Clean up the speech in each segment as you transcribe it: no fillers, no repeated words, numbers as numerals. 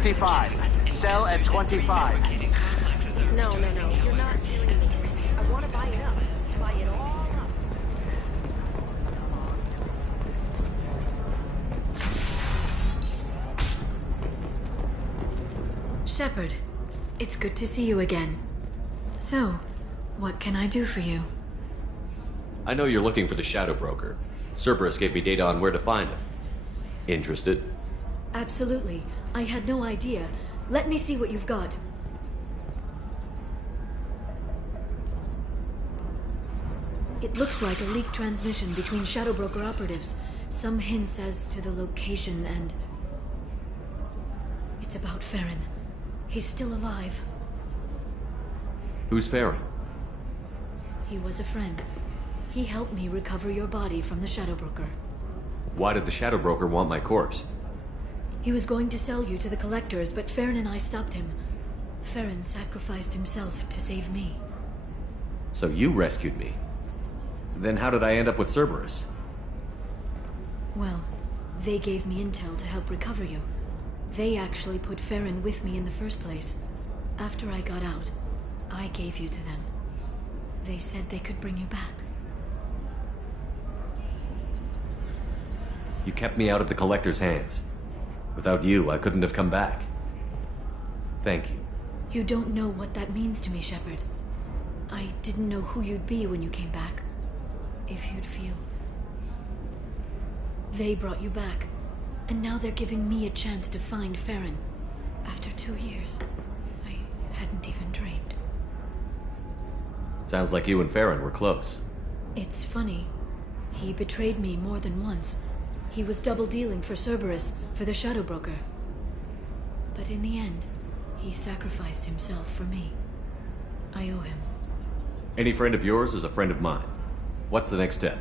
25. Sell at 25. No, you're not. I want to buy it up. Buy it all up. Shepard, it's good to see you again. So, what can I do for you? I know you're looking for the Shadow Broker. Cerberus gave me data on where to find him. Interested? Absolutely. I had no idea. Let me see what you've got. It looks like a leaked transmission between Shadow Broker operatives. Some hints as to the location and... It's about Farron. He's still alive. Who's Farron? He was a friend. He helped me recover your body from the Shadow Broker. Why did the Shadow Broker want my corpse? He was going to sell you to the Collectors, but Farron and I stopped him. Farron sacrificed himself to save me. So you rescued me. Then how did I end up with Cerberus? Well, they gave me intel to help recover you. They actually put Farron with me in the first place. After I got out, I gave you to them. They said they could bring you back. You kept me out of the Collector's hands. Without you, I couldn't have come back. Thank you. You don't know what that means to me, Shepard. I didn't know who you'd be when you came back. If you'd feel. They brought you back, and now they're giving me a chance to find Farron. After 2 years, I hadn't even dreamed. Sounds like you and Farron were close. It's funny. He betrayed me more than once. He was double-dealing for Cerberus, for the Shadow Broker. But in the end, he sacrificed himself for me. I owe him. Any friend of yours is a friend of mine. What's the next step?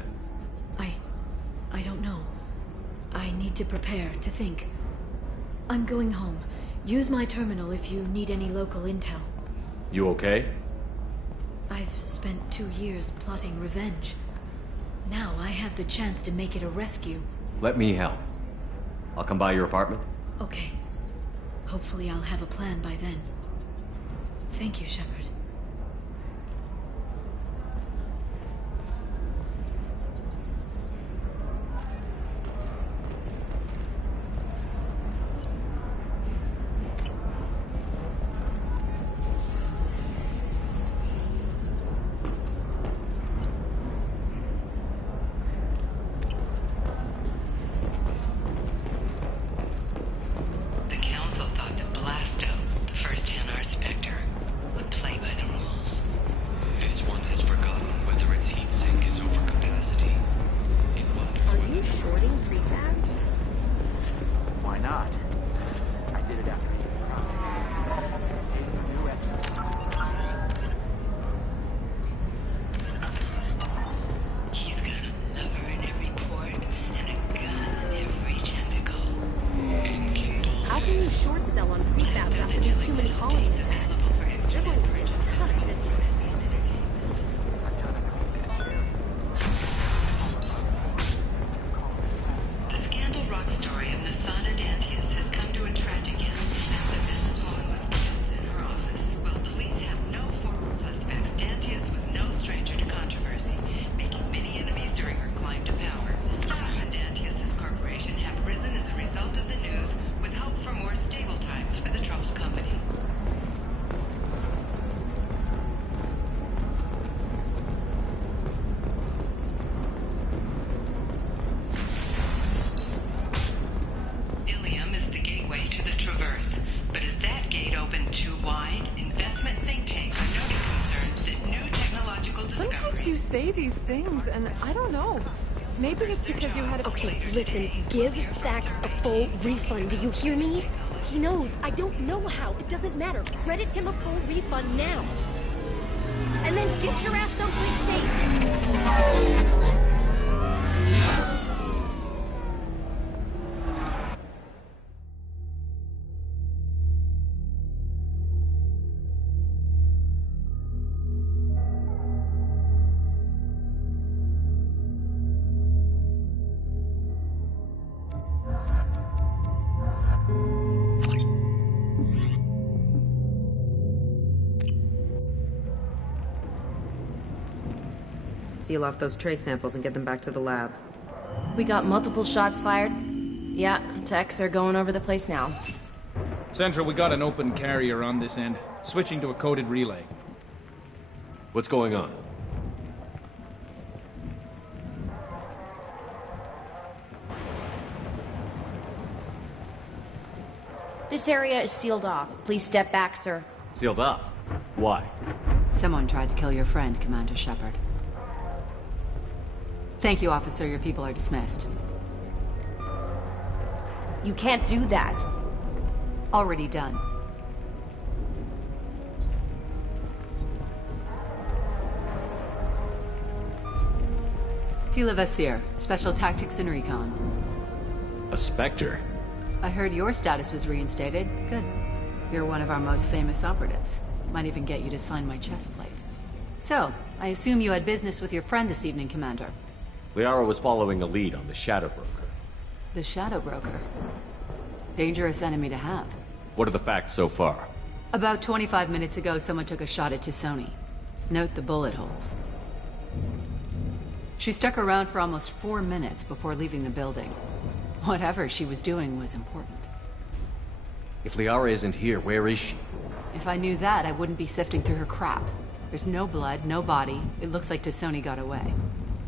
I don't know. I need to prepare, to think. I'm going home. Use my terminal if you need any local intel. You okay? I've spent 2 years plotting revenge. Now I have the chance to make it a rescue. Let me help. I'll come by your apartment. Okay. Hopefully I'll have a plan by then. Thank you, Shepard. Say these things, and I don't know. Maybe it's because you had a... Okay, listen, give Fax a full refund, do you hear me? He knows, I don't know how, it doesn't matter. Credit him a full refund now. And then get your ass someplace safe. Seal off those trace samples and get them back to the lab. We got multiple shots fired. Yeah, techs are going over the place now. Central, we got an open carrier on this end. Switching to a coded relay. What's going on? This area is sealed off. Please step back, sir. Sealed off? Why? Someone tried to kill your friend, Commander Shepard. Thank you, officer. Your people are dismissed. You can't do that. Already done. Tila Vasir, Special Tactics and Recon. A Spectre? I heard your status was reinstated. Good. You're one of our most famous operatives. Might even get you to sign my chest plate. So, I assume you had business with your friend this evening, Commander. Liara was following a lead on the Shadow Broker. The Shadow Broker. Dangerous enemy to have. What are the facts so far? About 25 minutes ago, someone took a shot at T'Soni. Note the bullet holes. She stuck around for almost 4 minutes before leaving the building. Whatever she was doing was important. If Liara isn't here, where is she? If I knew that, I wouldn't be sifting through her crap. There's no blood, no body. It looks like T'Soni got away.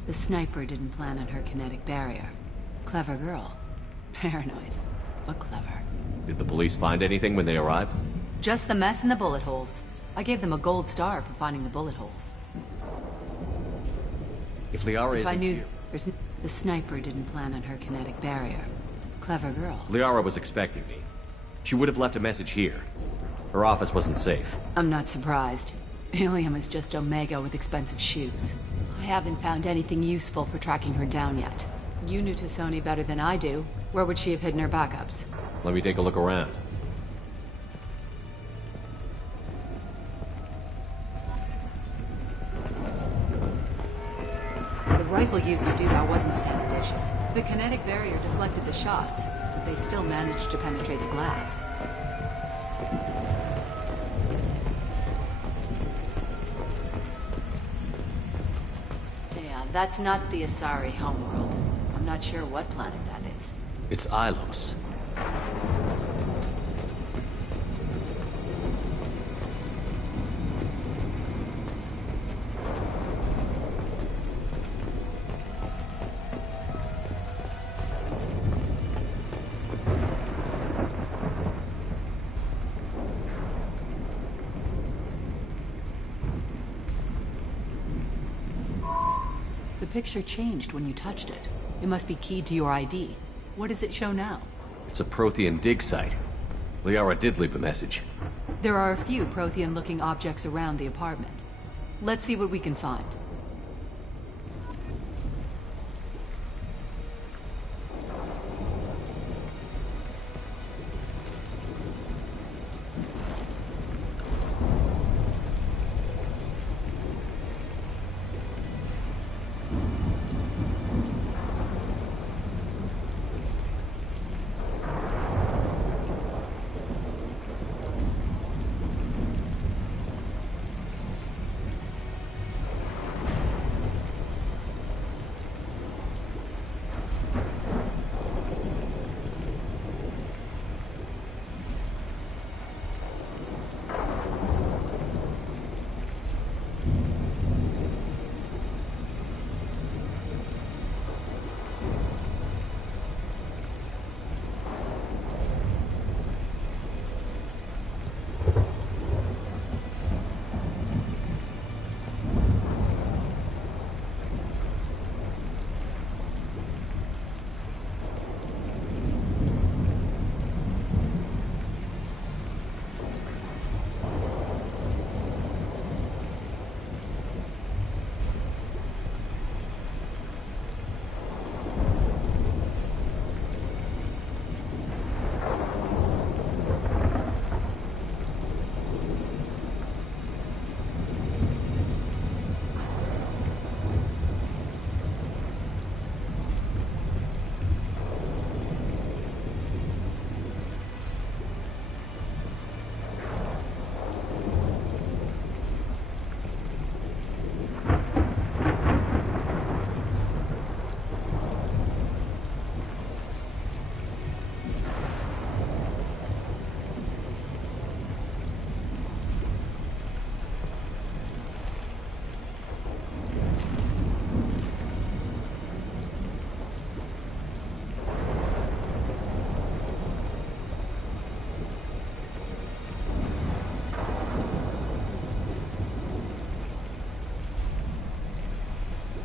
The sniper didn't plan on her kinetic barrier. Clever girl. Paranoid, but clever. Did the police find anything when they arrived? Just the mess and the bullet holes. I gave them a gold star for finding the bullet holes. If Liara If I isn't knew here... the sniper didn't plan on her kinetic barrier. Clever girl. Liara was expecting me. She would have left a message here. Her office wasn't safe. I'm not surprised. Ilium is just Omega with expensive shoes. I haven't found anything useful for tracking her down yet. You knew T'Soni better than I do. Where would she have hidden her backups? Let me take a look around. The rifle used to do that wasn't standard issue. The kinetic barrier deflected the shots, but they still managed to penetrate the glass. Yeah, that's not the Asari homeworld. I'm not sure what planet that is. It's Ilos. The picture changed when you touched it. It must be keyed to your ID. What does it show now? It's a Prothean dig site. Liara did leave a message. There are a few Prothean-looking objects around the apartment. Let's see what we can find.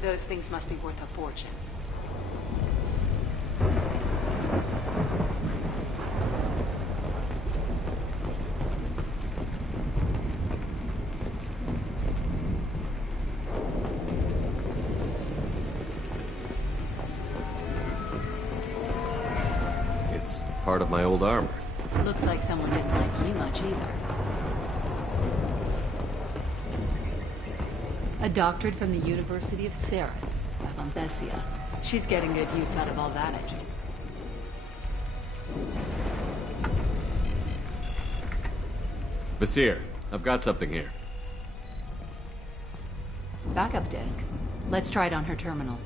Those things must be worth a fortune. It's part of my old armor. Looks like someone didn't like me much either. A doctorate from the University of Ceres, Avanthesia. She's getting good use out of all that energy. Vasir, I've got something here. Backup disk. Let's try it on her terminal.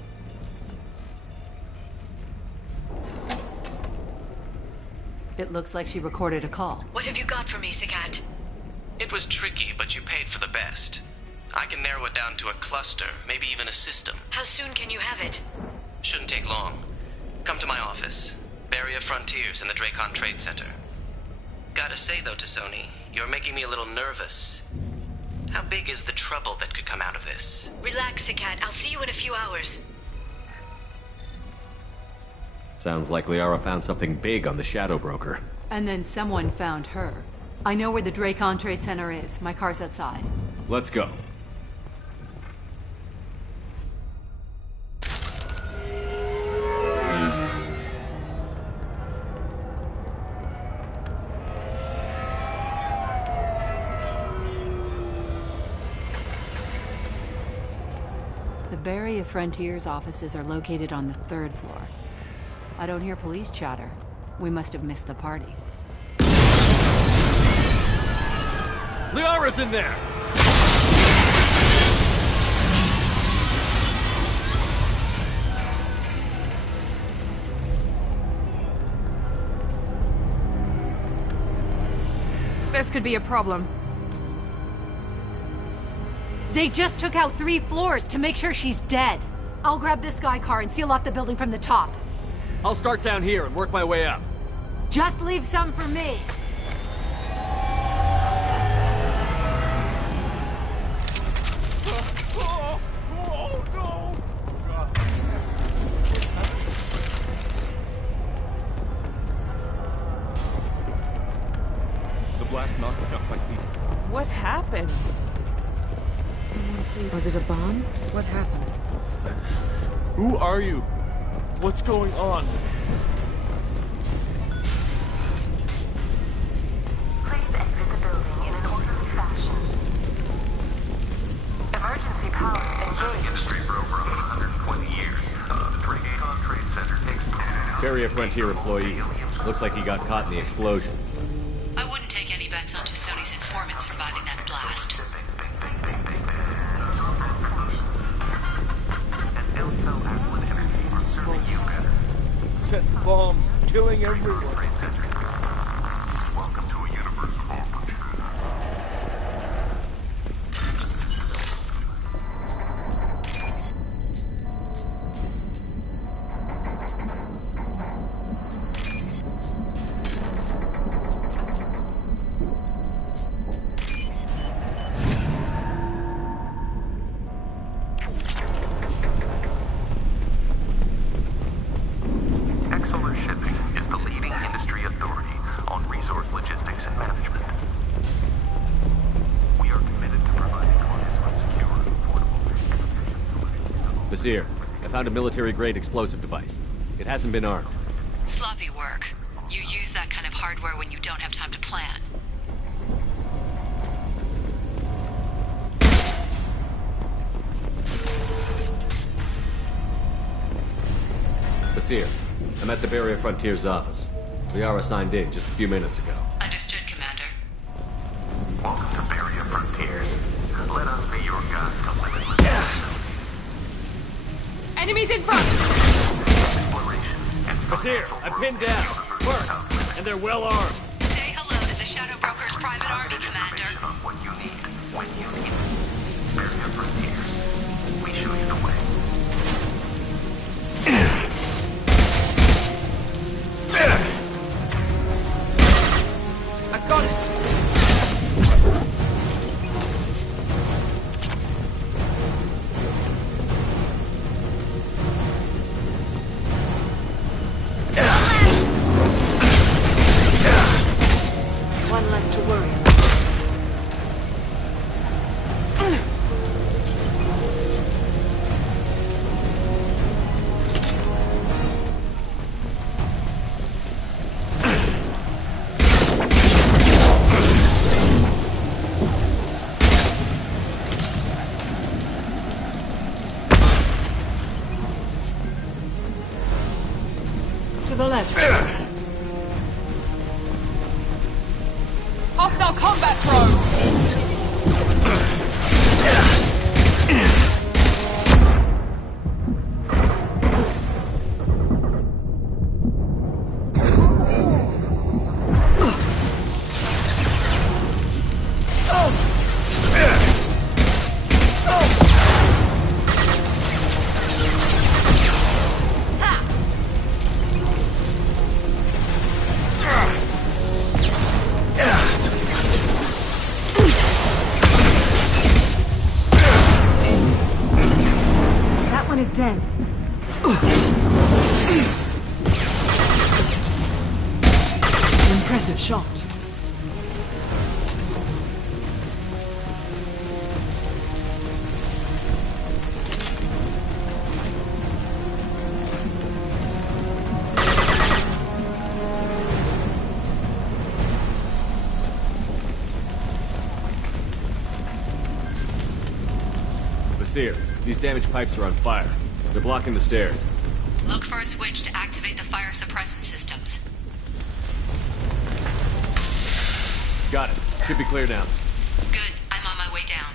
It looks like she recorded a call. What have you got for me, Sagat? It was tricky, but you paid for the best. I can narrow it down to a cluster, maybe even a system. How soon can you have it? Shouldn't take long. Come to my office. Barrier Frontiers in the Dracon Trade Center. Gotta say though, T'Soni, you're making me a little nervous. How big is the trouble that could come out of this? Relax, Sagat. I'll see you in a few hours. Sounds like Liara found something big on the Shadow Broker. And then someone found her. I know where the Dracon Trade Center is. My car's outside. Let's go. The Barrier Frontiers offices are located on the 3rd floor. I don't hear police chatter. We must have missed the party. Liara's in there! This could be a problem. They just took out 3 floors to make sure she's dead. I'll grab this Sky car and seal off the building from the top. I'll start down here and work my way up. Just leave some for me. The blast knocked me off my feet. What happened? Was it a bomb? What happened? Who are you? What's going on? Please exit the building in an orderly fashion. Emergency power engaged. Industry for over 120 years. The Dracon Trade Center takes... Barrier Frontier employee. Looks like he got caught in the explosion. I wouldn't take any bets on T'Soni's informant surviving that blast. Set bombs, killing everyone. Welcome to a universe of opportunity. Exolar Shipping is the leading industry authority on resource logistics and management. We are committed to providing clients with secure and affordable... Vasir, I found a military-grade explosive device. It hasn't been armed. Sloppy work. You use that kind of hardware when you don't have time to plan. Vasir, I'm at the Barrier Frontiers office. Liara signed in just a few minutes ago. Understood, Commander. Welcome to Barrier Frontiers. Let us be your guide to limitless Enemies in front! exploration and Vasir, I'm pinned down. Mercs, and they're well armed. Say hello to the Shadow Broker's private army, Commander. on what you need when you need it. Barrier Frontiers. We show you the way. I got it! the left. Hostile combat drone! Dead. Impressive shot. Basir, these damaged pipes are on fire. They're blocking the stairs. Look for a switch to activate the fire suppressant systems. Got it. Should be clear now. Good. I'm on my way down.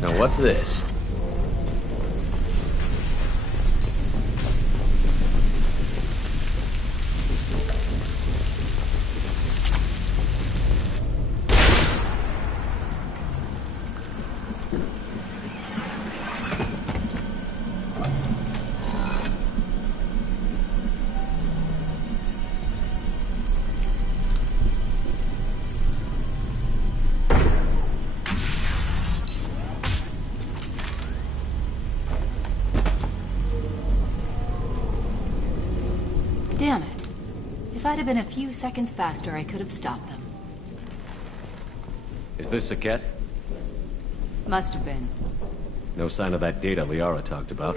Now what's this? Damn it. If I'd have been a few seconds faster, I could have stopped them. Is this Saket? Must have been. No sign of that data Liara talked about.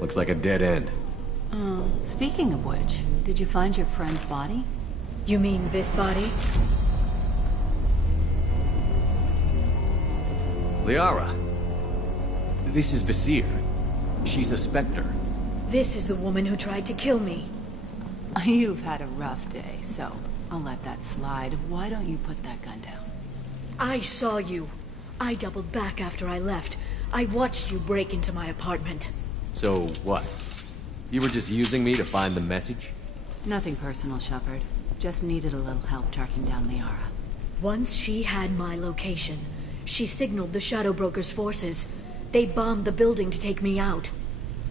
Looks like a dead end. Speaking of which, did you find your friend's body? You mean this body? Liara! This is Basir. She's a Spectre. This is the woman who tried to kill me. You've had a rough day, so I'll let that slide. Why don't you put that gun down? I saw you. I doubled back after I left. I watched you break into my apartment. So, what? You were just using me to find the message? Nothing personal, Shepard. Just needed a little help tracking down Liara. Once she had my location, she signaled the Shadow Broker's forces. They bombed the building to take me out.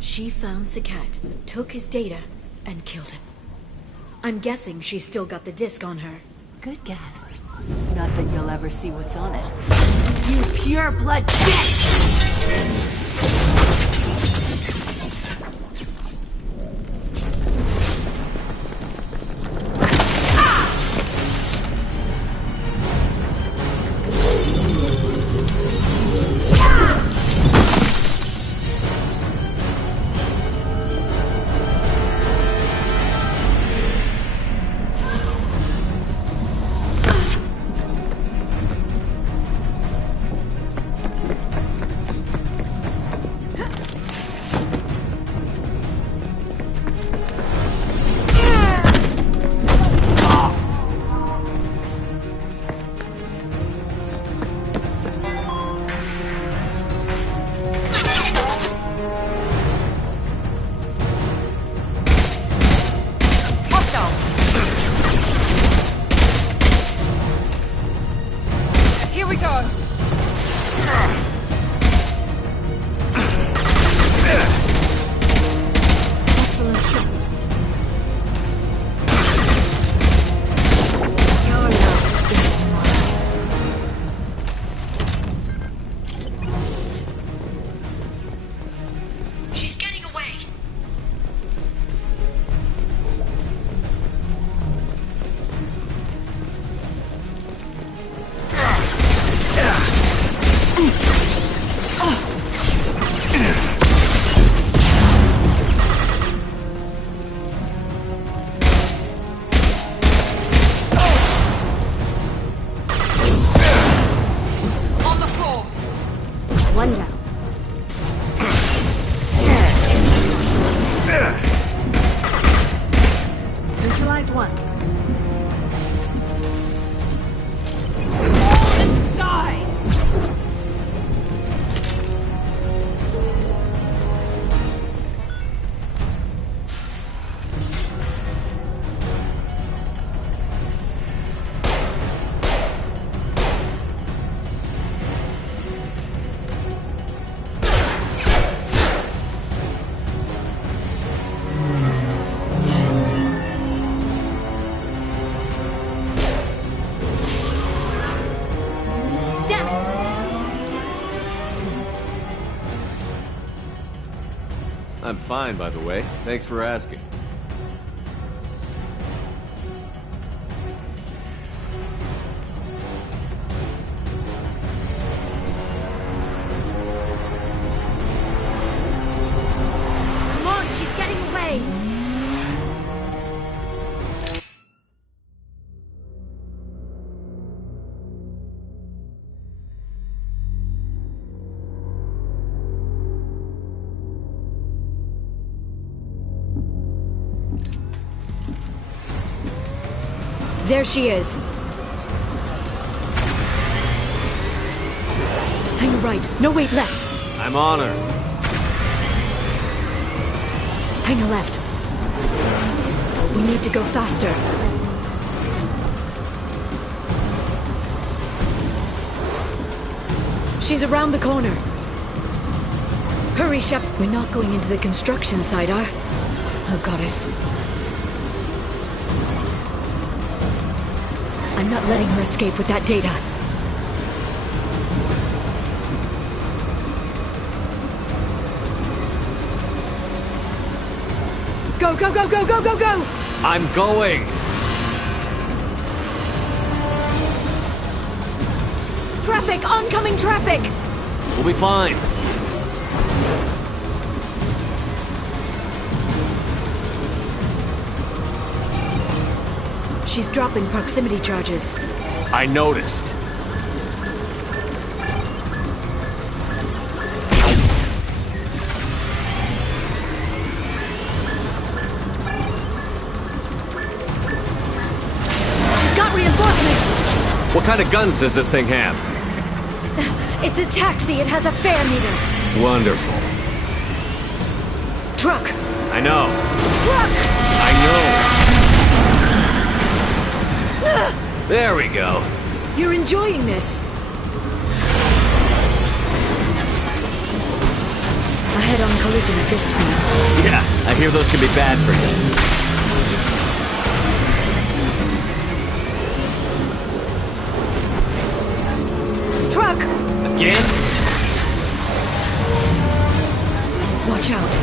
She found Saket, took his data, and killed him. I'm guessing she's still got the disc on her. Good guess. Not that you'll ever see what's on it. You pure blood bitch! Flight 1. And die! I'm fine, by the way. Thanks for asking. Come on, she's getting away! There she is. Hang right. No, wait, left. I'm on her. Hang a left. We need to go faster. She's around the corner. Hurry, Shep. We're not going into the construction site, Oh, goddess. I'm not letting her escape with that data. Go, go, go, go, go, go, go! I'm going! Traffic! Oncoming traffic! We'll be fine. She's dropping proximity charges. I noticed. She's got reinforcements! What kind of guns does this thing have? It's a taxi. It has a fare meter. Wonderful. Truck! I know. Truck! I know. There we go. You're enjoying this. A head-on collision at this speed. Yeah, I hear those can be bad for you. Truck! Again? Watch out.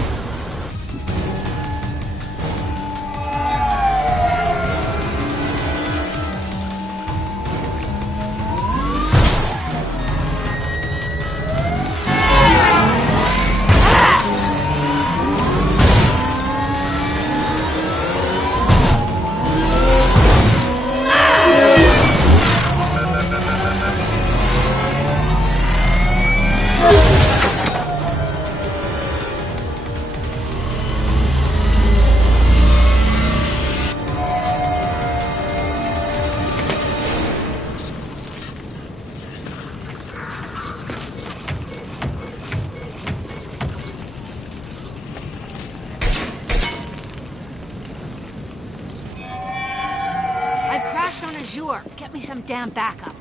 Get me some damn backup.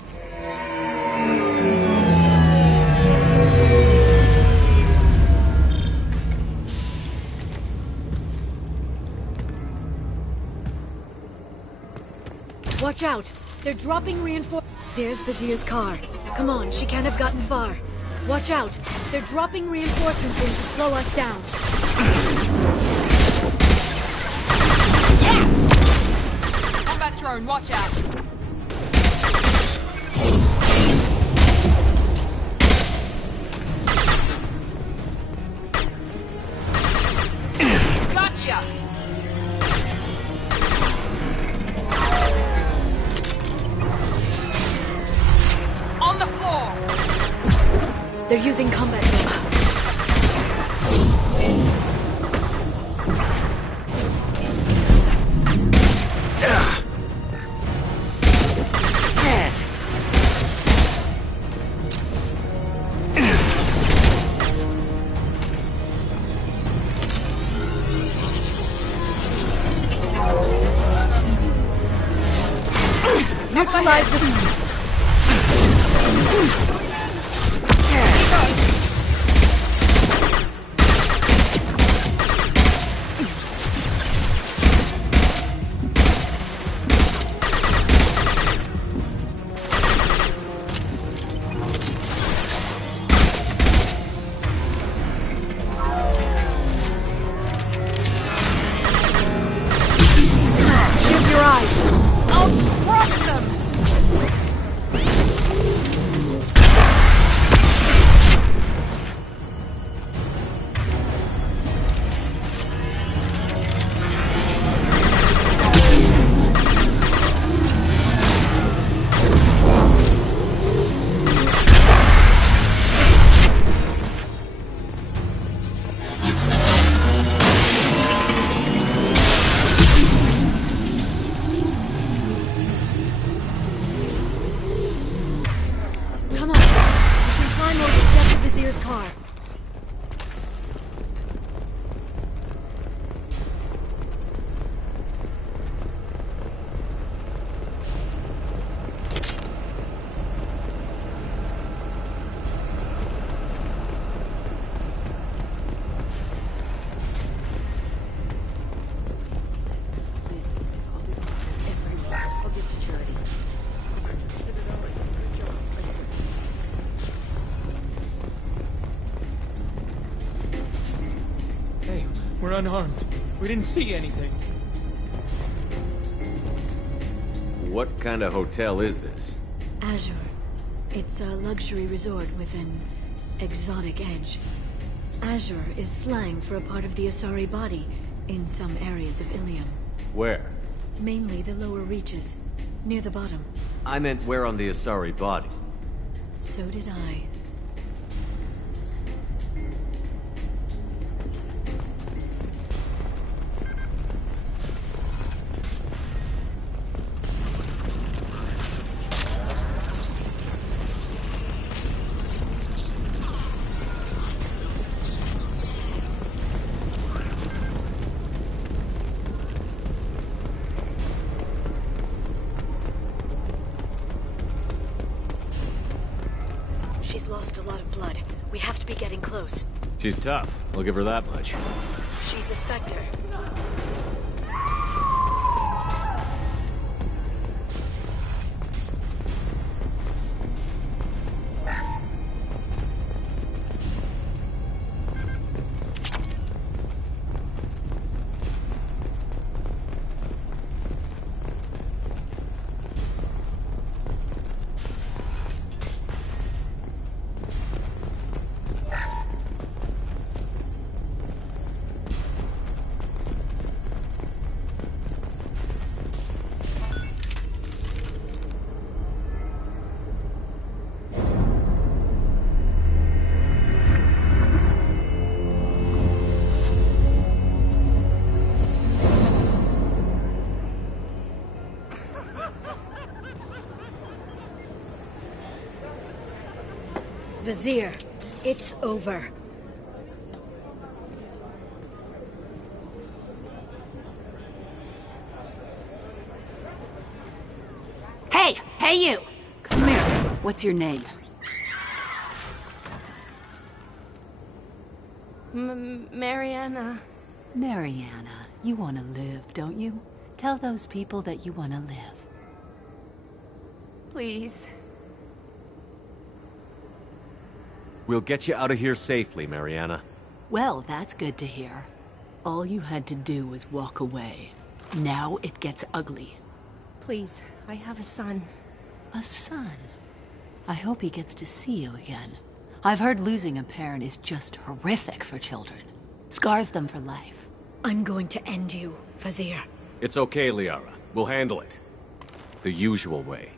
Watch out! They're dropping reinforcements. There's Vazir's car. Come on, she can't have gotten far. Watch out! They're dropping reinforcements in to slow us down. Yes! Combat drone, watch out! Gotcha! On the floor! They're using combat drones. Neutralize the... We're unarmed. We didn't see anything. What kind of hotel is this? Azure. It's a luxury resort with an exotic edge. Azure is slang for a part of the Asari body in some areas of Ilium. Where? Mainly the lower reaches, near the bottom. I meant where on the Asari body. So did I. She's lost a lot of blood. We have to be getting close. She's tough. I'll give her that much. She's a Spectre. Vizier, it's over. Hey you! Come here. What's your name? Mariana. Mariana, you want to live, don't you? Tell those people that you want to live. Please. We'll get you out of here safely, Mariana. Well, that's good to hear. All you had to do was walk away. Now it gets ugly. Please, I have a son. A son? I hope he gets to see you again. I've heard losing a parent is just horrific for children. Scars them for life. I'm going to end you, Vizier. It's okay, Liara. We'll handle it. The usual way.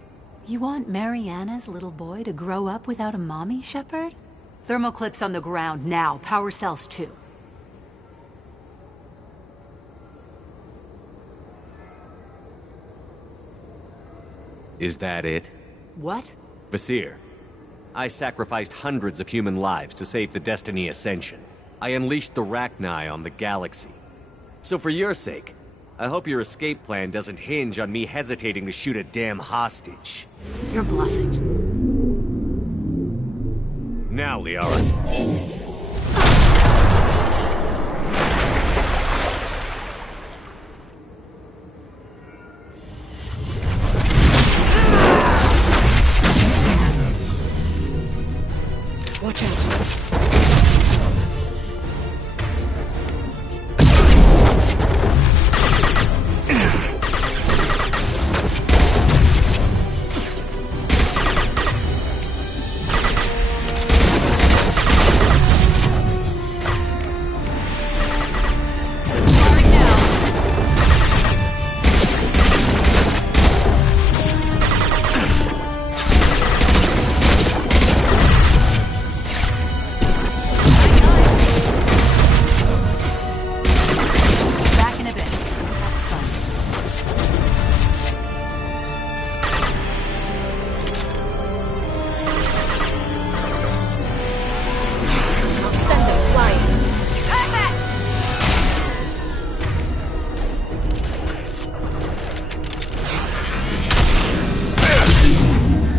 You want Mariana's little boy to grow up without a mommy, Shepard? Thermoclips on the ground now. Power cells too. Is that it? What? Vizier, I sacrificed hundreds of human lives to save the Destiny Ascension. I unleashed the Rachni on the galaxy. So for your sake, I hope your escape plan doesn't hinge on me hesitating to shoot a damn hostage. You're bluffing. Now, Liara. Watch out.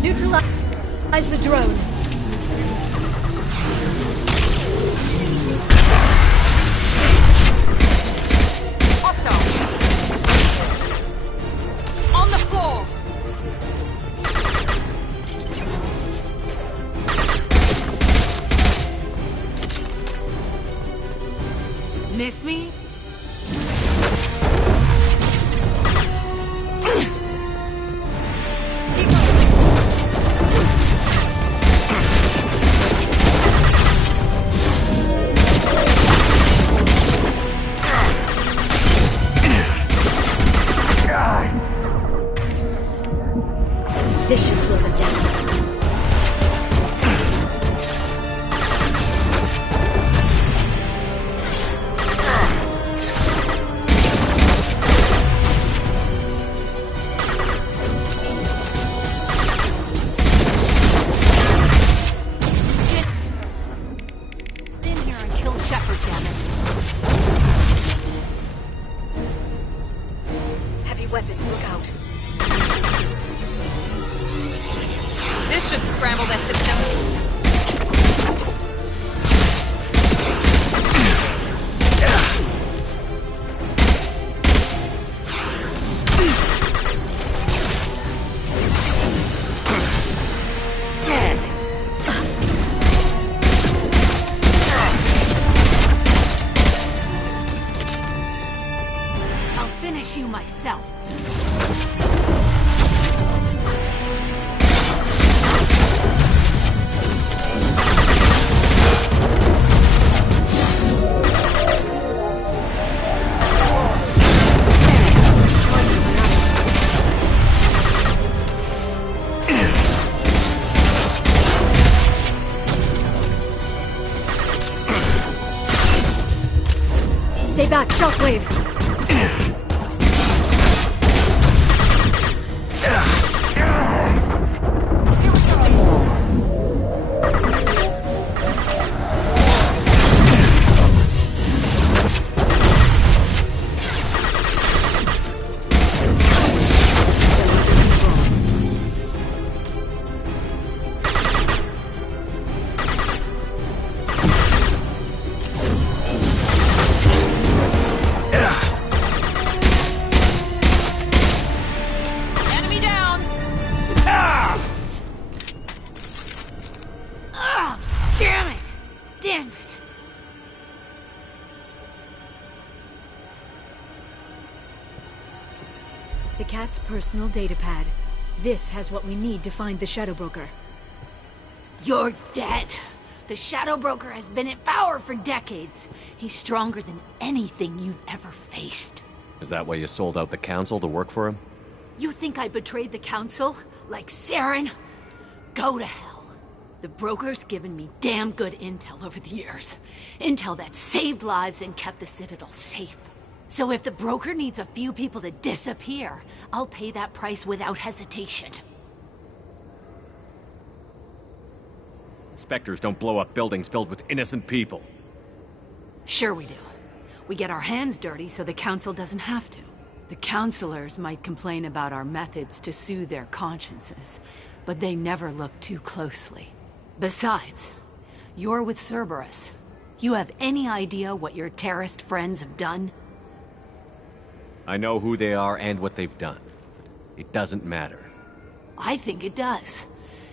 Neutralize the drone. On the floor! Miss me? This should slow them down. In here and kill Shepard, damn it. Heavy weapons, look out. This should scramble their systems. I'll finish you myself. Stay back, Shockwave! Enemy down! Damn it! Damn it! Zakat's personal data pad. This has what we need to find the Shadow Broker. You're dead. The Shadow Broker has been in power for decades. He's stronger than anything you've ever faced. Is that why you sold out the Council to work for him? You think I betrayed the Council? Like Saren? Go to hell. The Broker's given me damn good intel over the years. Intel that saved lives and kept the Citadel safe. So if the Broker needs a few people to disappear, I'll pay that price without hesitation. Spectres don't blow up buildings filled with innocent people. Sure we do. We get our hands dirty so the Council doesn't have to. The counselors might complain about our methods to soothe their consciences, but they never look too closely. Besides, you're with Cerberus. You have any idea what your terrorist friends have done? I know who they are and what they've done. It doesn't matter. I think it does.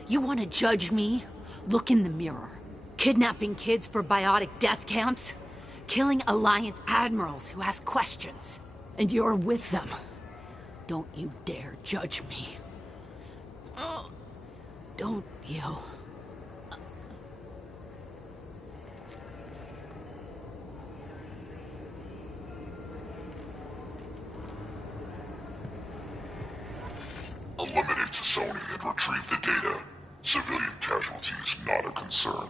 You want to judge me? Look in the mirror. Kidnapping kids for biotic death camps? Killing Alliance admirals who ask questions. And you're with them. Don't you dare judge me. Don't you? Eliminate Sony and retrieve the data. Civilian casualties not a concern.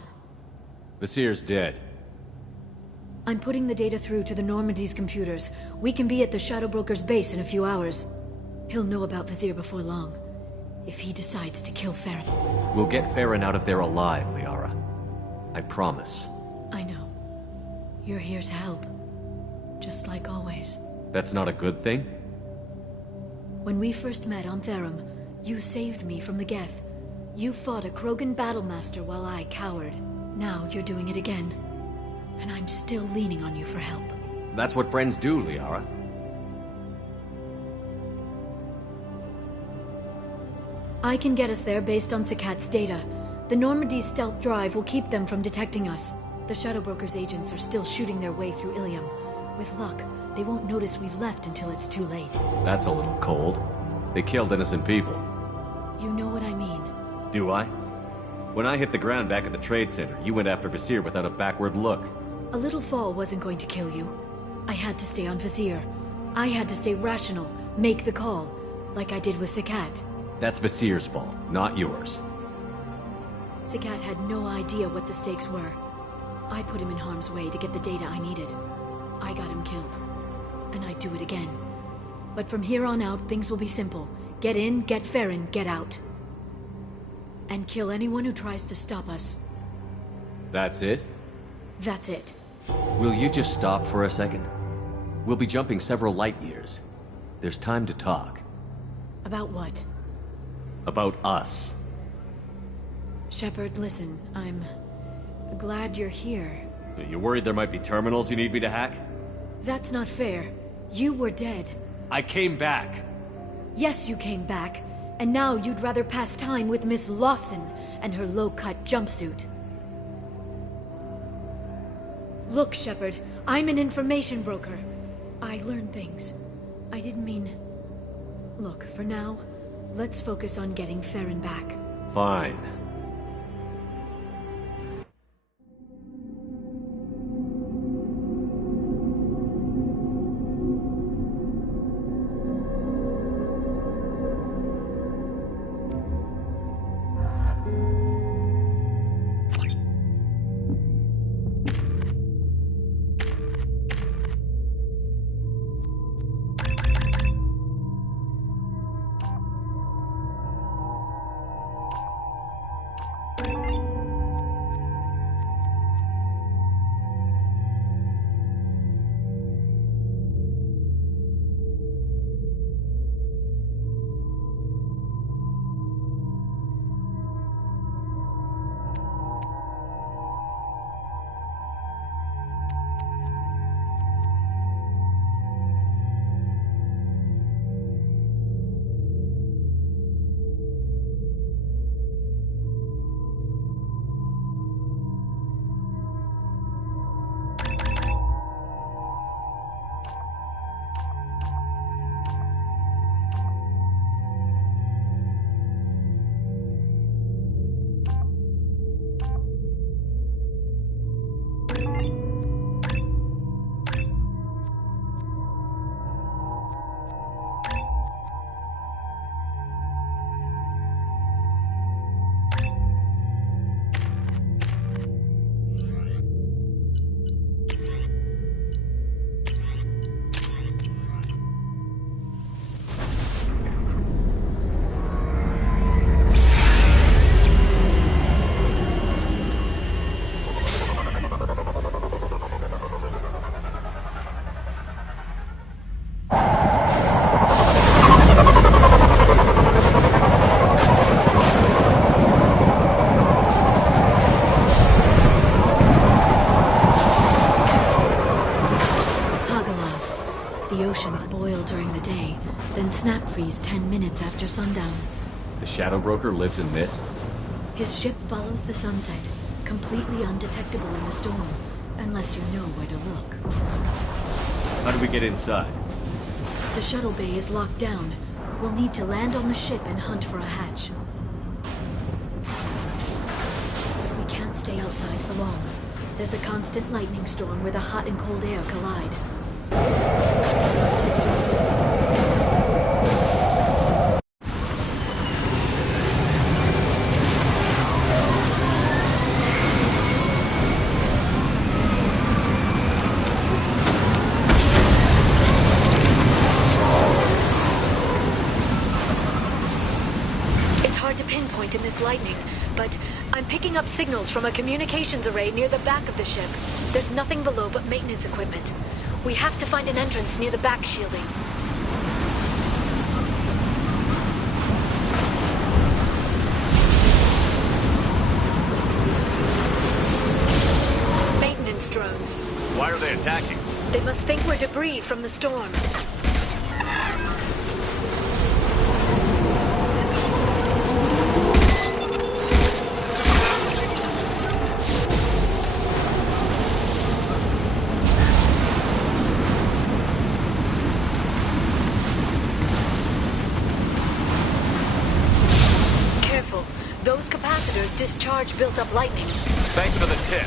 Visir's dead. I'm putting the data through to the Normandy's computers. We can be at the Shadow Broker's base in a few hours. He'll know about Visir before long. If he decides to kill Farron. We'll get Farron out of there alive, Liara. I promise. I know. You're here to help. Just like always. That's not a good thing? When we first met on Therum, you saved me from the Geth. You fought a Krogan battlemaster while I cowered. Now you're doing it again. And I'm still leaning on you for help. That's what friends do, Liara. I can get us there based on Sakat's data. The Normandy's stealth drive will keep them from detecting us. The Shadow Broker's agents are still shooting their way through Ilium. With luck, they won't notice we've left until it's too late. That's a little cold. They killed innocent people. You know what I mean. Do I? When I hit the ground back at the trade center, you went after Visir without a backward look. A little fall wasn't going to kill you. I had to stay on Visir. I had to stay rational, make the call, like I did with Sakat. That's Visir's fault, not yours. Sakat had no idea what the stakes were. I put him in harm's way to get the data I needed. I got him killed. And I'd do it again. But from here on out, things will be simple. Get in, get Farron, get out. And kill anyone who tries to stop us. That's it? That's it. Will you just stop for a second? We'll be jumping several light years. There's time to talk. About what? About us. Shepard, listen, I'm glad you're here. You worried there might be terminals you need me to hack? That's not fair. You were dead. I came back. Yes, you came back. And now you'd rather pass time with Miss Lawson and her low-cut jumpsuit. Look, Shepard, I'm an information broker. I learn things. I didn't mean... Look, for now, let's focus on getting Farron back. Fine. day, then snap freeze 10 minutes after sundown. The Shadow Broker lives in mist? His ship follows the sunset, completely undetectable in a storm, unless you know where to look. How do we get inside? The shuttle bay is locked down. We'll need to land on the ship and hunt for a hatch. But we can't stay outside for long. There's a constant lightning storm where the hot and cold air collide. In this lightning, but I'm picking up signals from a communications array near the back of the ship. There's nothing below but maintenance equipment. We have to find an entrance near the back shielding. Maintenance drones. Why are they attacking? They must think we're debris from the storm. Discharge built-up lightning. Thanks for the tip.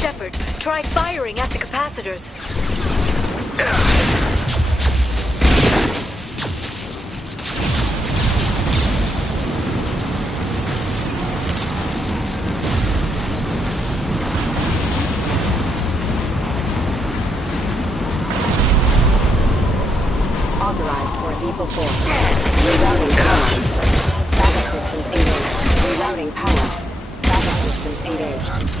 Shepard, try firing at the capacitors. Authorized for lethal force. Rerouting power. Backup systems engaged. Rerouting power. Backup systems engaged.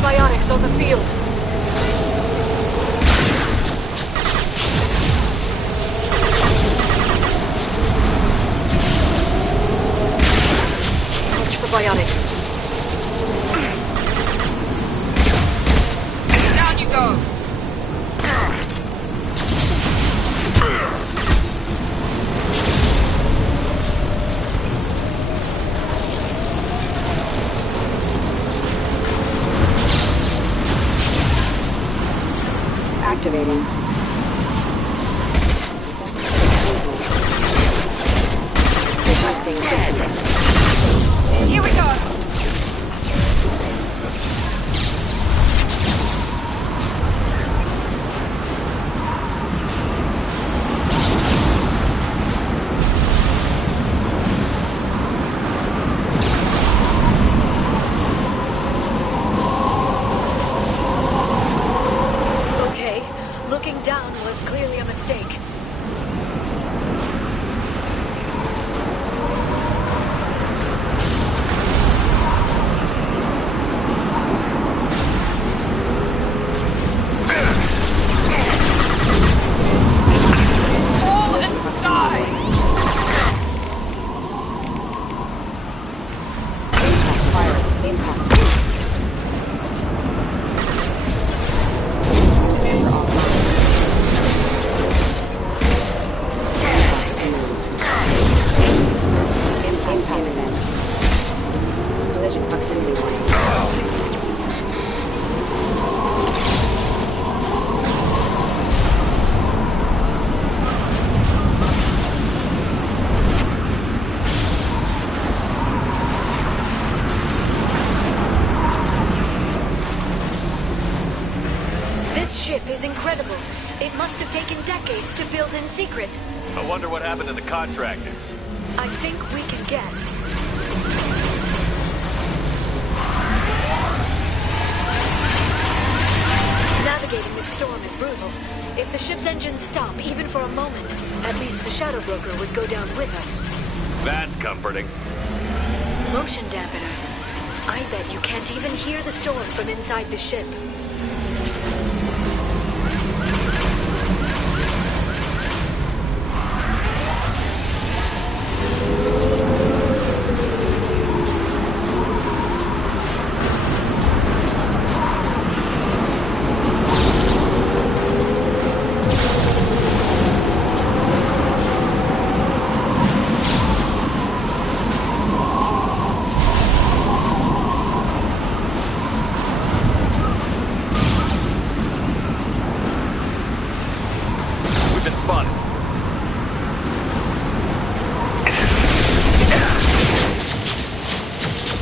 Biotics on the field. Watch for biotics. Down you go. Activating. Requesting assistance. Here we go. This ship is incredible. It must have taken decades to build in secret. I wonder what happened to the contractors. I think we can guess. Navigating this storm is brutal. If the ship's engines stop, even for a moment, at least the Shadow Broker would go down with us. That's comforting. Motion dampeners. I bet you can't even hear the storm from inside the ship.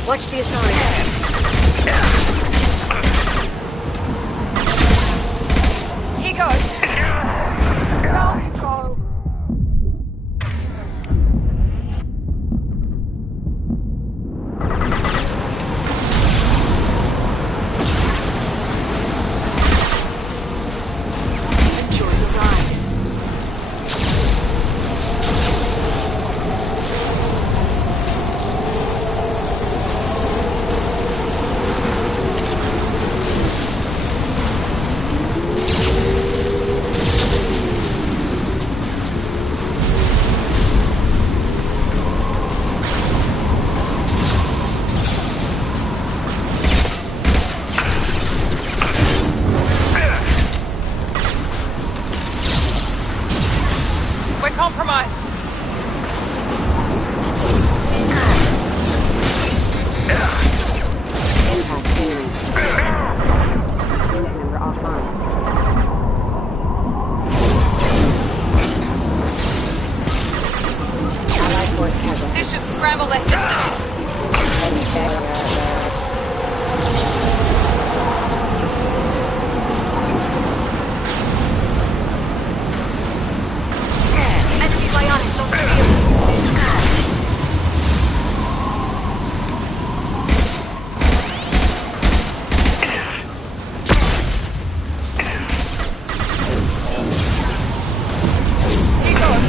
Watch the Asari. He goes. Enjoy the ride. We're compromised. Impact imminent. Unit member offline. Allied force casualty. This should scramble their systems. Enemy bionics on the field. He goes.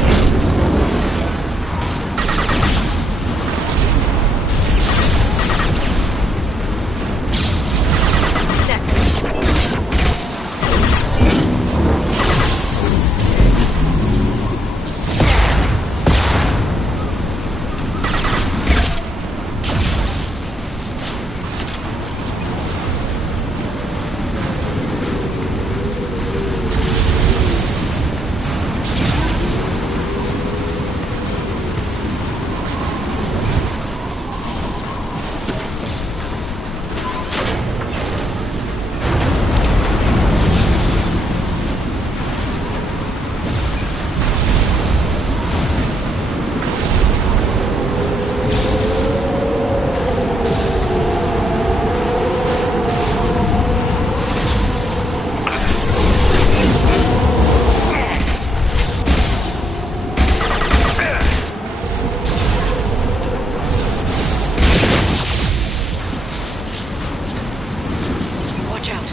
Watch out.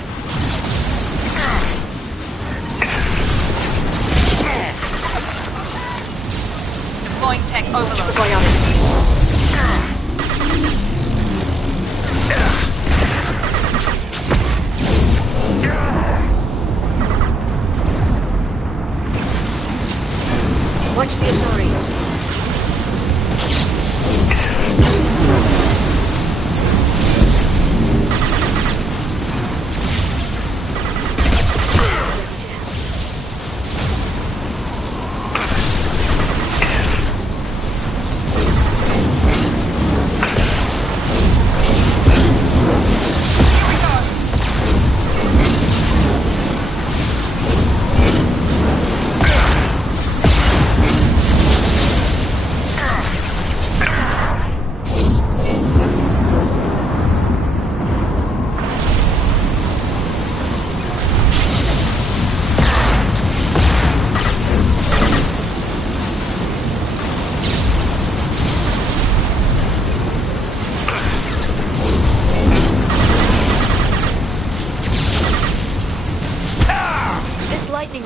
Deploying tech The overload. bionics. Watch the Asari.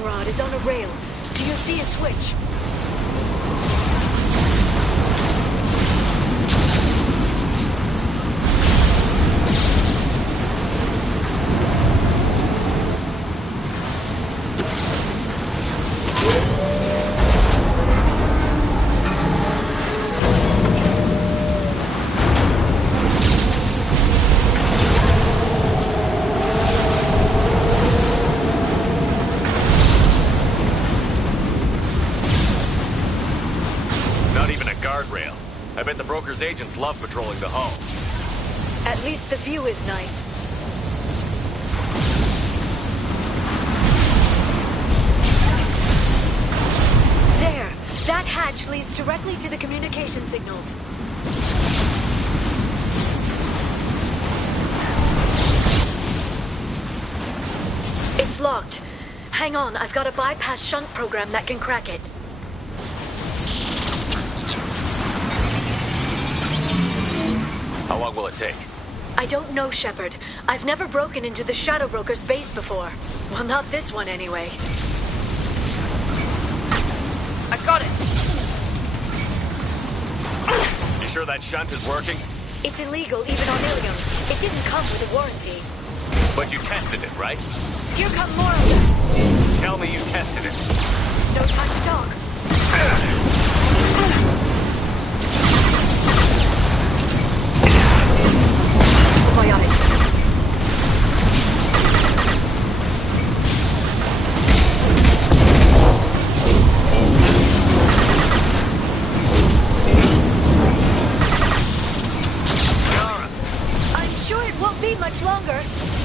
rod is on a rail. Do you see a switch? I bet the broker's agents love patrolling the hull. At least the view is nice. There! That hatch leads directly to the communication signals. It's locked. Hang on, I've got a bypass shunt program that can crack it. How long will it take? I don't know, Shepard. I've never broken into the Shadow Broker's base before. Well, not this one anyway. I got it! You sure that shunt is working? It's illegal, even on Ilium. It didn't come with a warranty. But you tested it, right? Here come more of them. Tell me you tested it. No time to talk.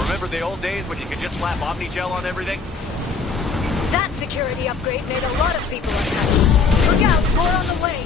Remember the old days when you could just slap Omnigel on everything? That security upgrade made a lot of people unhappy. Look out, more on the way.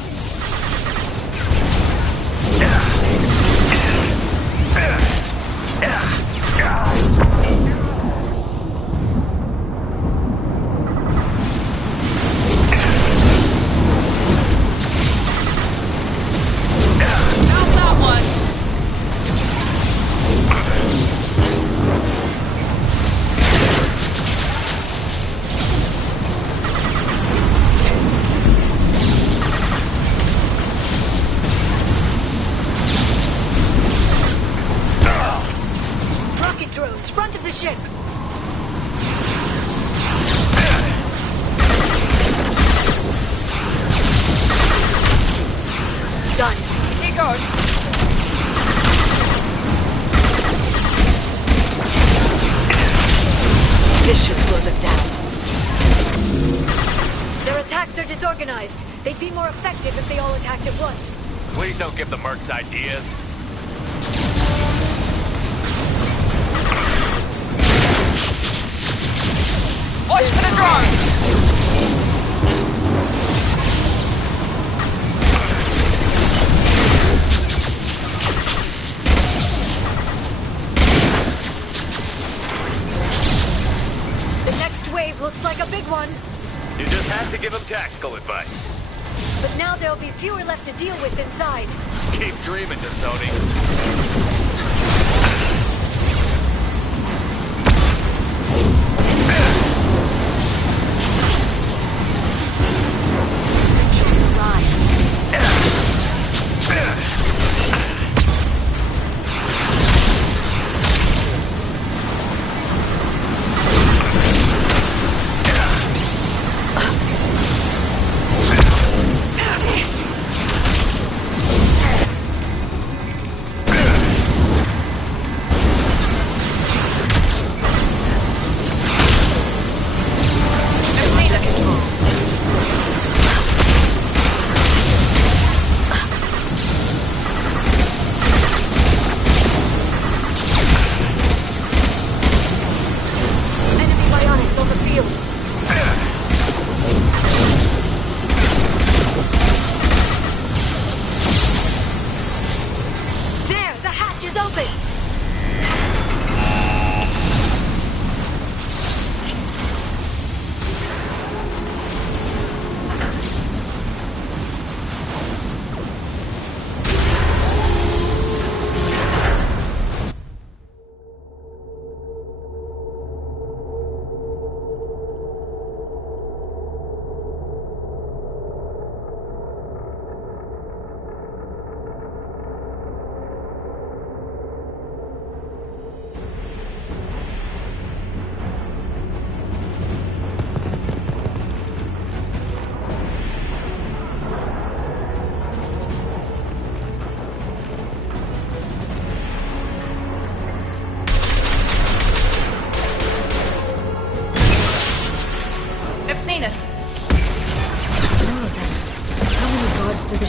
Front of the ship! Done. Here goes. This should slow them down. Their attacks are disorganized. They'd be more effective if they all attacked at once. Please don't give the mercs ideas. Watch for the drone! The next wave looks like a big one. You just have to give them tactical advice. But now there'll be fewer left to deal with inside. Keep dreaming, Sony.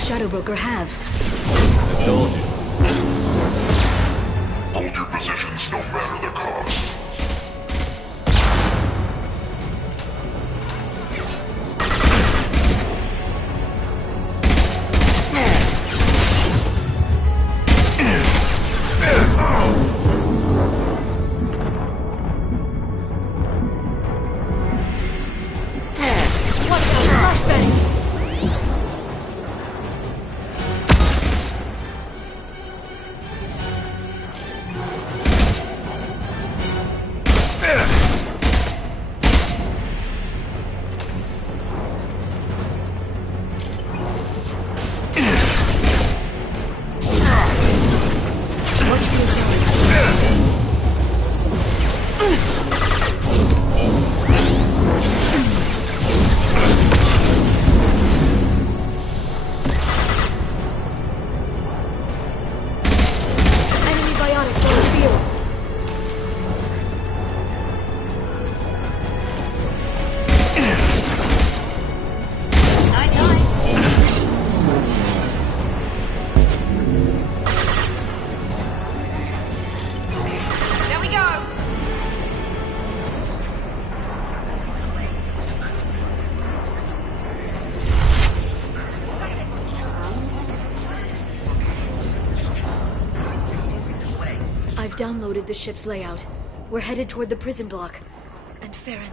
Shadow Broker have? I told you. Hold your positions no matter the cost. I've downloaded the ship's layout. We're headed toward the prison block. And Farron.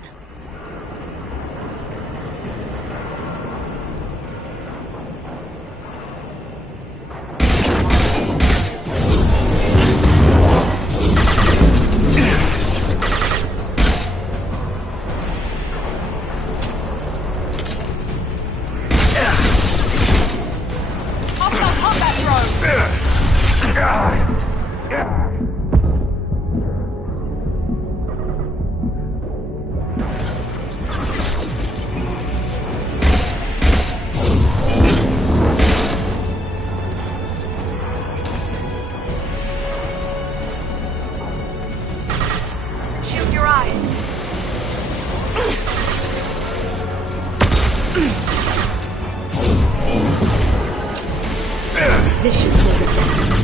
This should slow it down.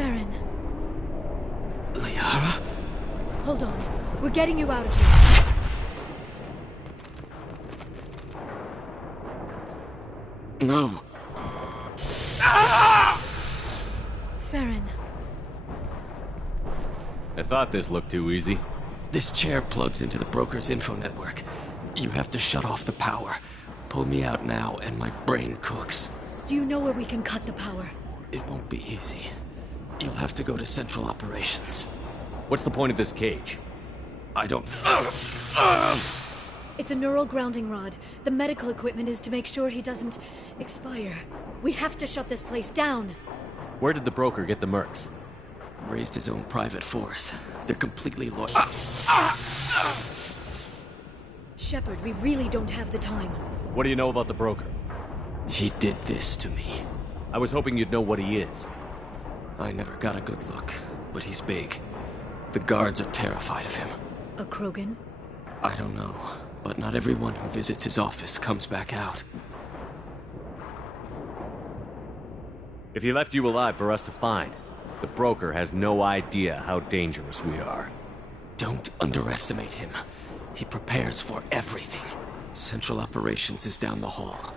Farron. Liara? Hold on. We're getting you out of here. No. Farron. I thought this looked too easy. This chair plugs into the broker's info network. You have to shut off the power. Pull me out now and my brain cooks. Do you know where we can cut the power? It won't be easy. You'll have to go to Central Operations. What's the point of this cage? I don't... It's a neural grounding rod. The medical equipment is to make sure he doesn't expire. We have to shut this place down. Where did the broker get the mercs? Raised his own private force. They're completely loyal. Shepard, we really don't have the time. What do you know about the broker? He did this to me. I was hoping you'd know what he is. I never got a good look, but he's big. The guards are terrified of him. A Krogan? I don't know, but not everyone who visits his office comes back out. If he left you alive for us to find, the broker has no idea how dangerous we are. Don't underestimate him. He prepares for everything. Central Operations is down the hall.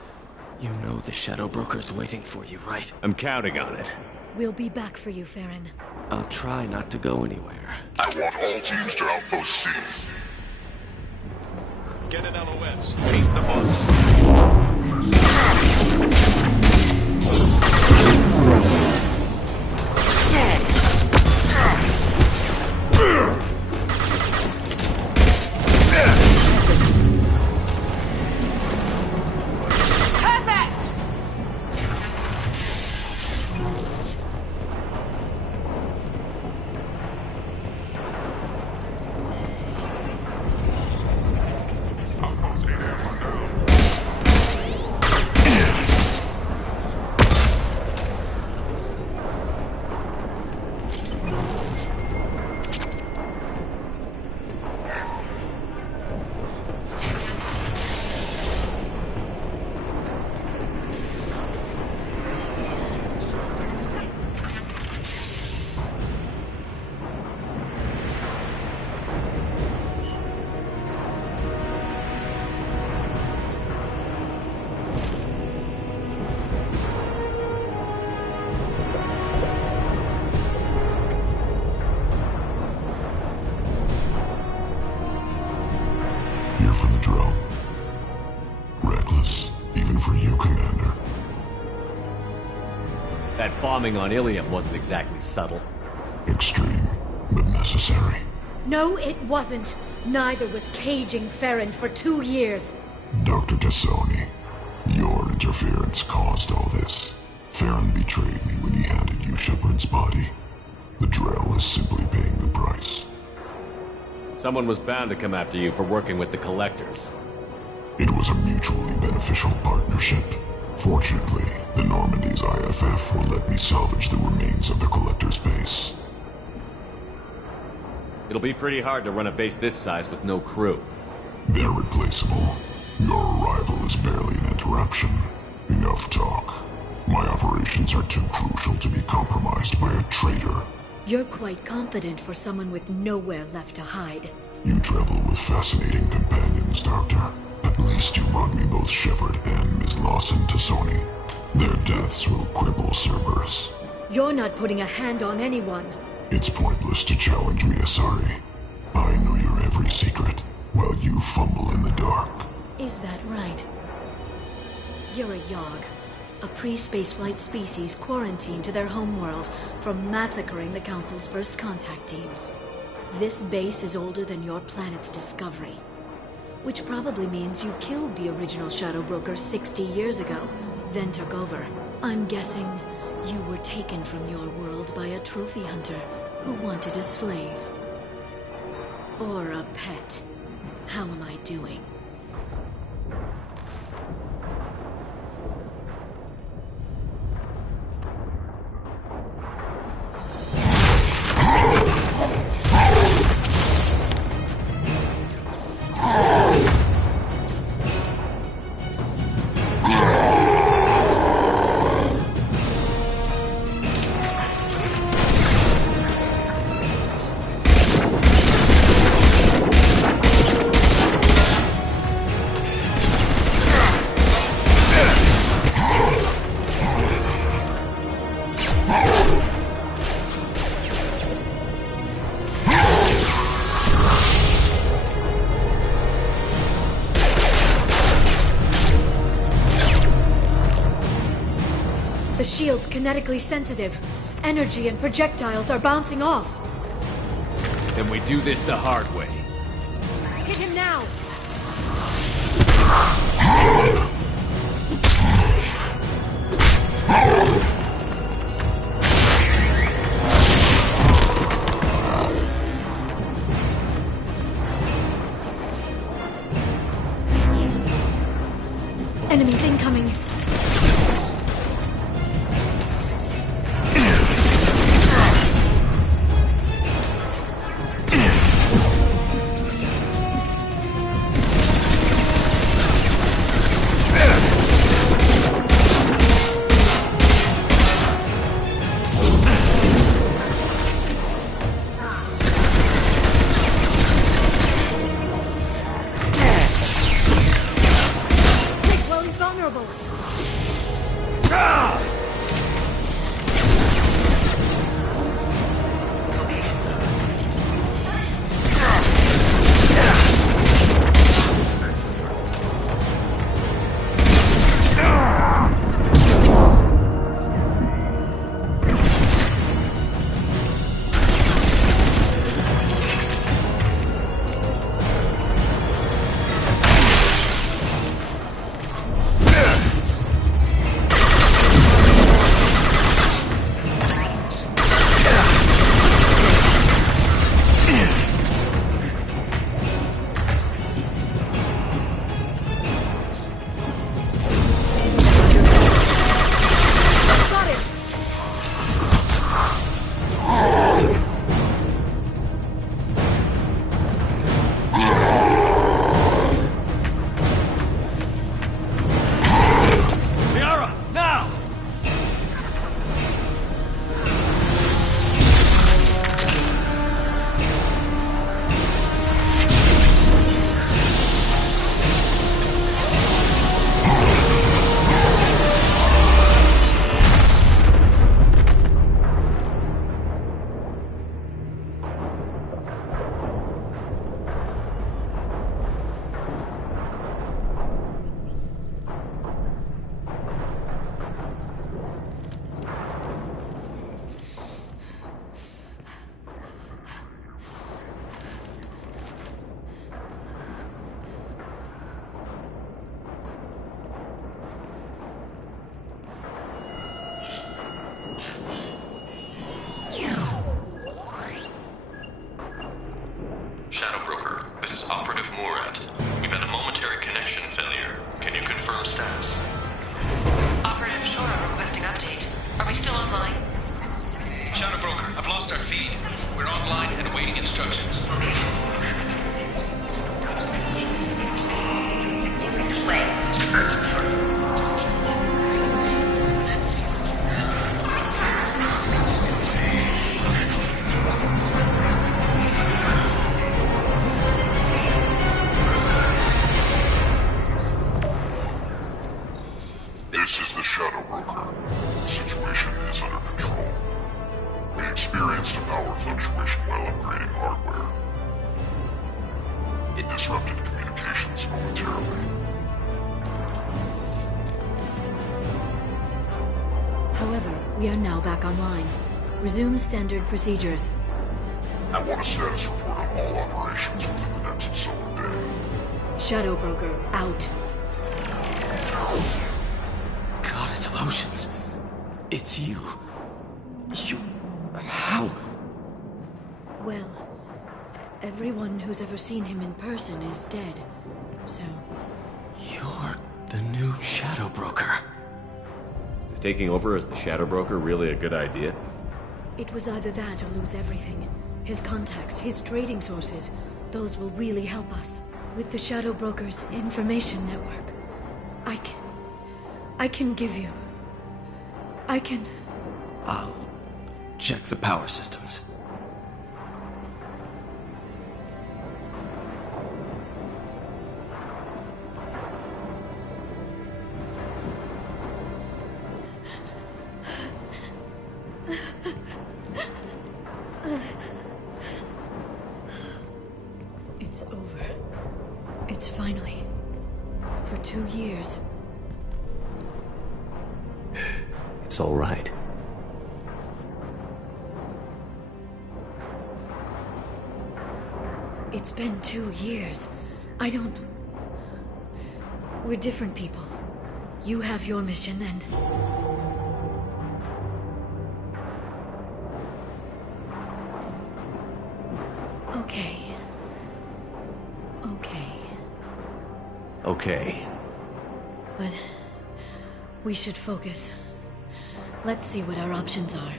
You know the Shadow Broker's waiting for you, right? I'm counting on it. We'll be back for you, Farron. I'll try not to go anywhere. I want all teams to Outpost C. Get an LOS. Paint the bus. That bombing on Ilium wasn't exactly subtle. Extreme, but necessary. No, it wasn't. Neither was caging Farron for 2 years. Dr. Tassoni, your interference caused all this. Farron betrayed me when he handed you Shepard's body. The Drell is simply paying the price. Someone was bound to come after you for working with the Collectors. It was a mutually beneficial partnership. Fortunately, the Normandy's IFF will let me salvage the remains of the Collector's base. It'll be pretty hard to run a base this size with no crew. They're replaceable. Your arrival is barely an interruption. Enough talk. My operations are too crucial to be compromised by a traitor. You're quite confident for someone with nowhere left to hide. You travel with fascinating companions, Doctor. At least you brought me both Shepard and Ms. Lawson Tassoni. Their deaths will cripple Cerberus. You're not putting a hand on anyone. It's pointless to challenge me, Asari. I know your every secret, while you fumble in the dark. Is that right? You're a Yogg, a pre-spaceflight species quarantined to their homeworld from massacring the Council's first contact teams. This base is older than your planet's discovery, which probably means you killed the original Shadow Broker 60 years ago, then took over. I'm guessing you were taken from your world by a trophy hunter who wanted a slave. Or a pet. How am I doing? The shield's kinetically sensitive. Energy and projectiles are bouncing off. Then we do this the hard way. Hit him now! Enemies incoming. I've lost our feed. We're offline and awaiting instructions. This is the Shadow Broker. The situation is under control. We experienced a power fluctuation while upgrading hardware. It disrupted communications momentarily. However, we are now back online. Resume standard procedures. I want a status report on all operations within the next solar day. Shadow Broker, out. Goddess of Oceans. It's you. You... How? Well, everyone who's ever seen him in person is dead. So... You're the new Shadow Broker. Is taking over as the Shadow Broker really a good idea? It was either that or lose everything. His contacts, his trading sources, those will really help us. With the Shadow Broker's information network, I can give you... I'll check the power systems. It's over. It's finally... For 2 years. It's all right. It's been 2 years. I don't... We're different people. You have your mission and... Okay. Okay. But... we should focus. Let's see what our options are.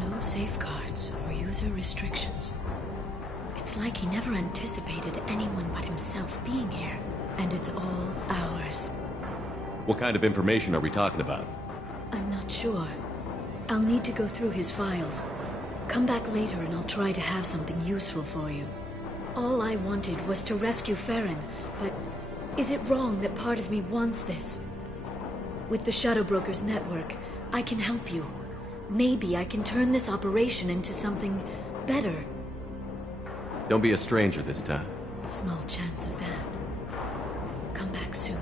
No safeguards or user restrictions. It's like he never anticipated anyone but himself being here. And it's all ours. What kind of information are we talking about? I'm not sure. I'll need to go through his files. Come back later and I'll try to have something useful for you. All I wanted was to rescue Farron, but is it wrong that part of me wants this? With the Shadow Broker's network, I can help you. Maybe I can turn this operation into something better. Don't be a stranger this time. Small chance of that. Come back soon.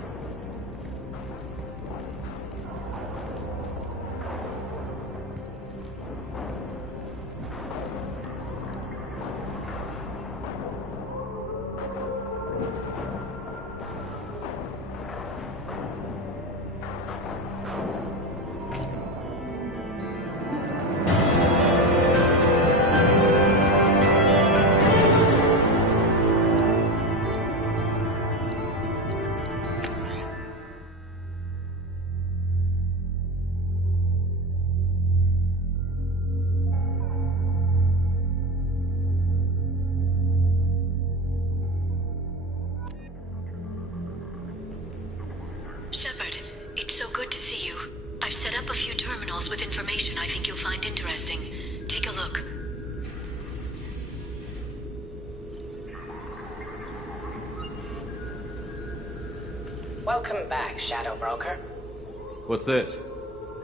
Shepard, it's so good to see you. I've set up a few terminals with information I think you'll find interesting. Take a look. Welcome back, Shadow Broker. What's this?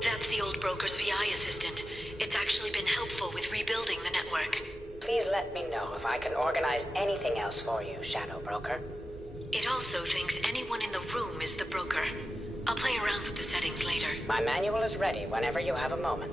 That's the old broker's VI assistant. It's actually been helpful with rebuilding the network. Please let me know if I can organize anything else for you, Shadow Broker. It also thinks anyone in the room is the broker. I'll play around with the settings later. My manual is ready whenever you have a moment.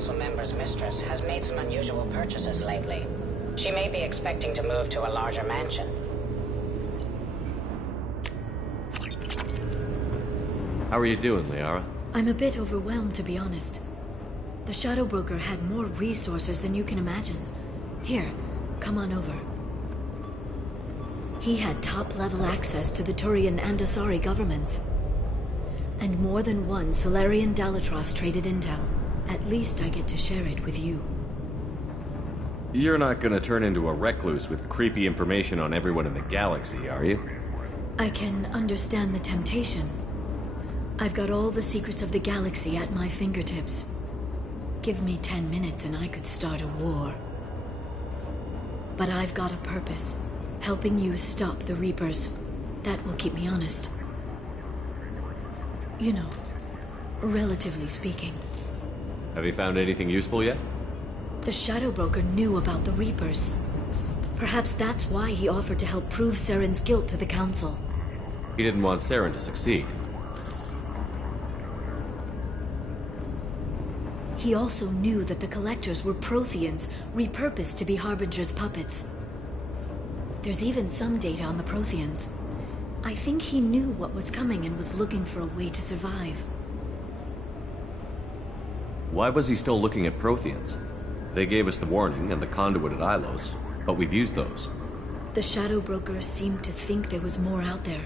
council member's mistress has made some unusual purchases lately. She may be expecting to move to a larger mansion. How are you doing, Liara? I'm a bit overwhelmed, to be honest. The Shadow Broker had more resources than you can imagine. Here, come on over. He had top-level access to the Turian and Asari governments. And more than one Solarian Dalatrass traded intel. At least I get to share it with you. You're not gonna turn into a recluse with creepy information on everyone in the galaxy, are you? I can understand the temptation. I've got all the secrets of the galaxy at my fingertips. Give me 10 minutes and I could start a war. But I've got a purpose. Helping you stop the Reapers. That will keep me honest. You know, relatively speaking. Have you found anything useful yet? The Shadow Broker knew about the Reapers. Perhaps that's why he offered to help prove Saren's guilt to the Council. He didn't want Saren to succeed. He also knew that the Collectors were Protheans, repurposed to be Harbinger's puppets. There's even some data on the Protheans. I think he knew what was coming and was looking for a way to survive. Why was he still looking at Protheans? They gave us the warning and the conduit at Ilos, but we've used those. The Shadow Broker seemed to think there was more out there.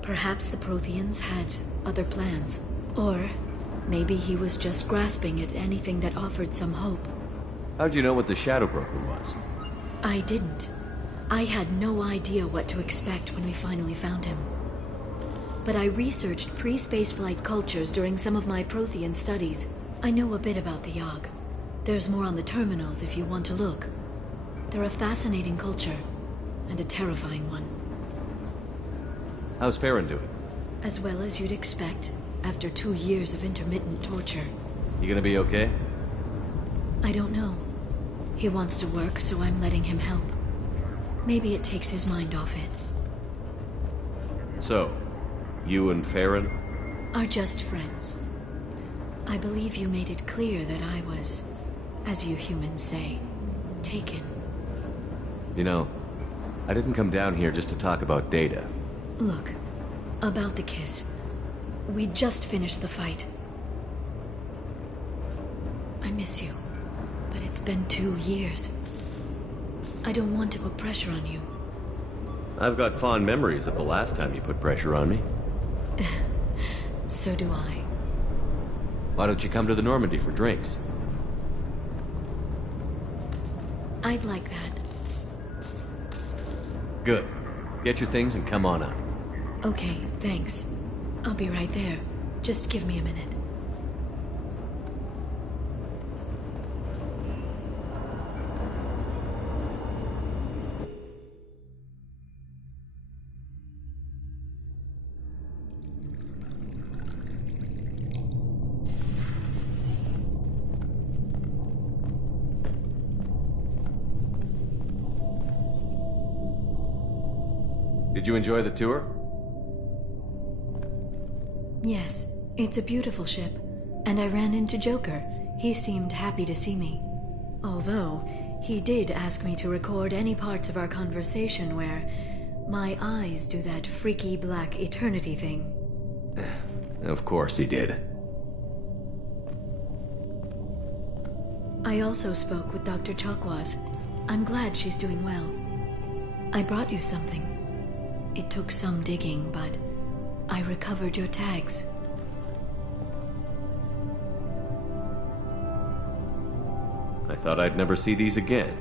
Perhaps the Protheans had other plans. Or maybe he was just grasping at anything that offered some hope. How'd you know what the Shadow Broker was? I didn't. I had no idea what to expect when we finally found him. But I researched pre-spaceflight cultures during some of my Prothean studies. I know a bit about the Yogg. There's more on the terminals if you want to look. They're a fascinating culture, and a terrifying one. How's Farron doing? As well as you'd expect, after 2 years of intermittent torture. You gonna be okay? I don't know. He wants to work, so I'm letting him help. Maybe it takes his mind off it. So, you and Farron? Are just friends. I believe you made it clear that I was, as you humans say, taken. You know, I didn't come down here just to talk about Data. Look, about the kiss. We just finished the fight. I miss you, but it's been 2 years. I don't want to put pressure on you. I've got fond memories of the last time you put pressure on me. So do I. Why don't you come to the Normandy for drinks? I'd like that. Good. Get your things and come on up. Okay, thanks. I'll be right there. Just give me a minute. Did you enjoy the tour? Yes, it's a beautiful ship. And I ran into Joker. He seemed happy to see me. Although, he did ask me to record any parts of our conversation where my eyes do that freaky black eternity thing. Of course he did. I also spoke with Dr. Chakwas. I'm glad she's doing well. I brought you something. It took some digging, but I recovered your tags. I thought I'd never see these again.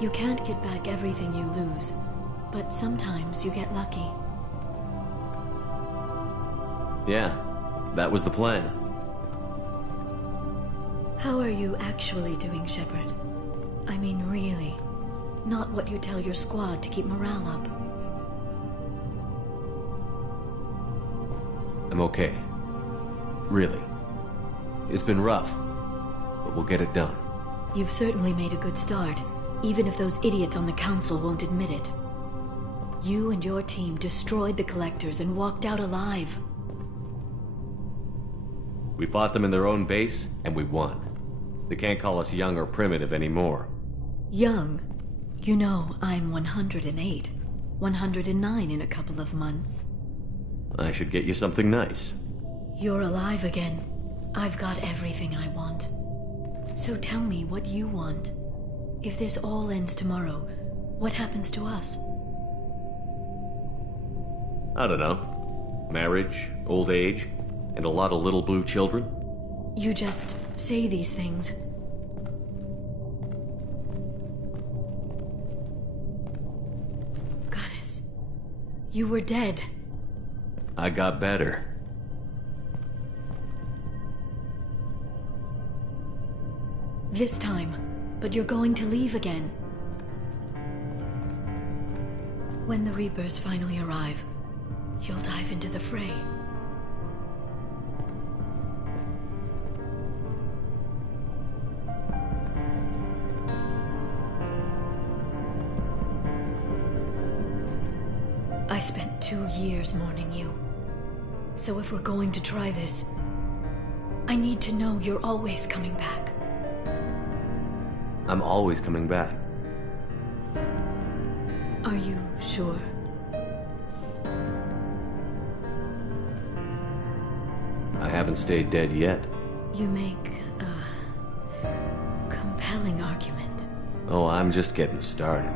You can't get back everything you lose, but sometimes you get lucky. Yeah, that was the plan. How are you actually doing, Shepard? I mean, really. Not what you tell your squad to keep morale up. I'm okay. Really. It's been rough, but we'll get it done. You've certainly made a good start, even if those idiots on the Council won't admit it. You and your team destroyed the Collectors and walked out alive. We fought them in their own base, and we won. They can't call us young or primitive anymore. Young? You know, I'm 108. 109 in a couple of months. I should get you something nice. You're alive again. I've got everything I want. So tell me what you want. If this all ends tomorrow, what happens to us? I don't know. Marriage, old age, and a lot of little blue children. You just say these things. Goddess, you were dead. I got better. This time, but you're going to leave again. When the Reapers finally arrive, you'll dive into the fray. I spent 2 years mourning you. So if we're going to try this, I need to know you're always coming back. I'm always coming back. Are you sure? I haven't stayed dead yet. You make a compelling argument. Oh, I'm just getting started.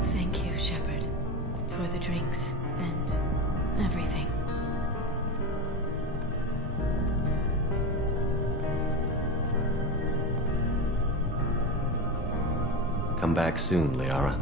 Thank you, Shepard, for the drinks and everything. Come back soon, Liara.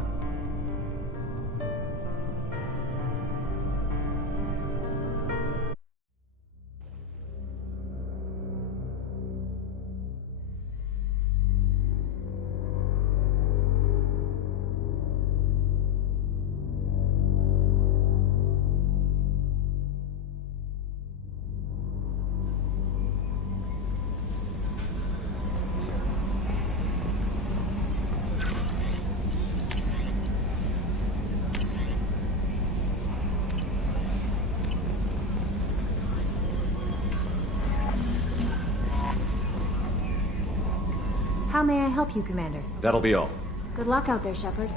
How may I help you, Commander? That'll be all. Good luck out there, Shepard.